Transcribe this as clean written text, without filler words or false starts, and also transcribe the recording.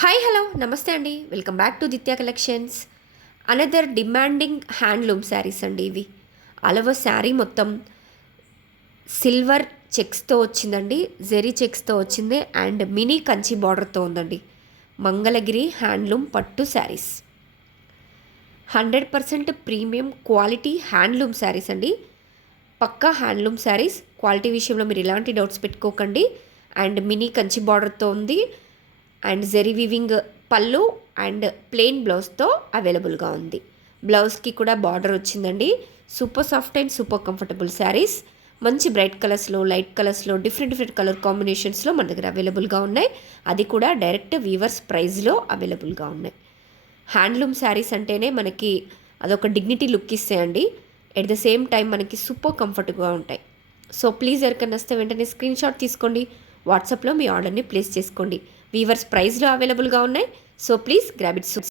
Hi hello నమస్తే అండి, welcome back to దిత్య collections. Another demanding handloom sarees అండి ఇవి. అలవ శారీ మొత్తం సిల్వర్ చెక్స్తో వచ్చిందండి, జెరీ చెక్స్తో వచ్చింది అండ్ మినీ కంచి బార్డర్తో ఉందండి. మంగళగిరి హ్యాండ్లూమ్ పట్టు saris 100% premium quality handloom sarees అండి. పక్కా హ్యాండ్లూమ్ శారీస్. క్వాలిటీ విషయంలో మీరు ఎలాంటి డౌట్స్ పెట్టుకోకండి. అండ్ మినీ కంచి బార్డర్తో ఉంది అండ్ జెరీ వీవింగ్ పళ్ళు అండ్ ప్లెయిన్ బ్లౌజ్తో అవైలబుల్గా ఉంది. బ్లౌజ్కి కూడా బార్డర్ వచ్చిందండి. Super soft and super comfortable saris. మంచి బ్రైట్ కలర్స్లో, లైట్ కలర్స్లో, డిఫరెంట్ కలర్ కాంబినేషన్స్లో మన దగ్గర అవైలబుల్గా ఉన్నాయి. అది కూడా డైరెక్ట్ వీవర్స్ ప్రైస్లో అవైలబుల్గా ఉన్నాయి. హ్యాండ్లూమ్ శారీస్ అంటేనే మనకి అదొక డిగ్నిటీ లుక్ ఇస్తాయండి. ఎట్ ద సేమ్ టైం మనకి సూపర్ కంఫర్ట్గా ఉంటాయి. సో ప్లీజ్ ఎవరికైనా వస్తే వెంటనే స్క్రీన్ షాట్ తీసుకోండి, వాట్సాప్లో మీ ఆర్డర్ని ప్లేస్ చేసుకోండి. వీవర్స్ ప్రైస్లో అవైలబుల్గా ఉన్నాయి. So please grab it.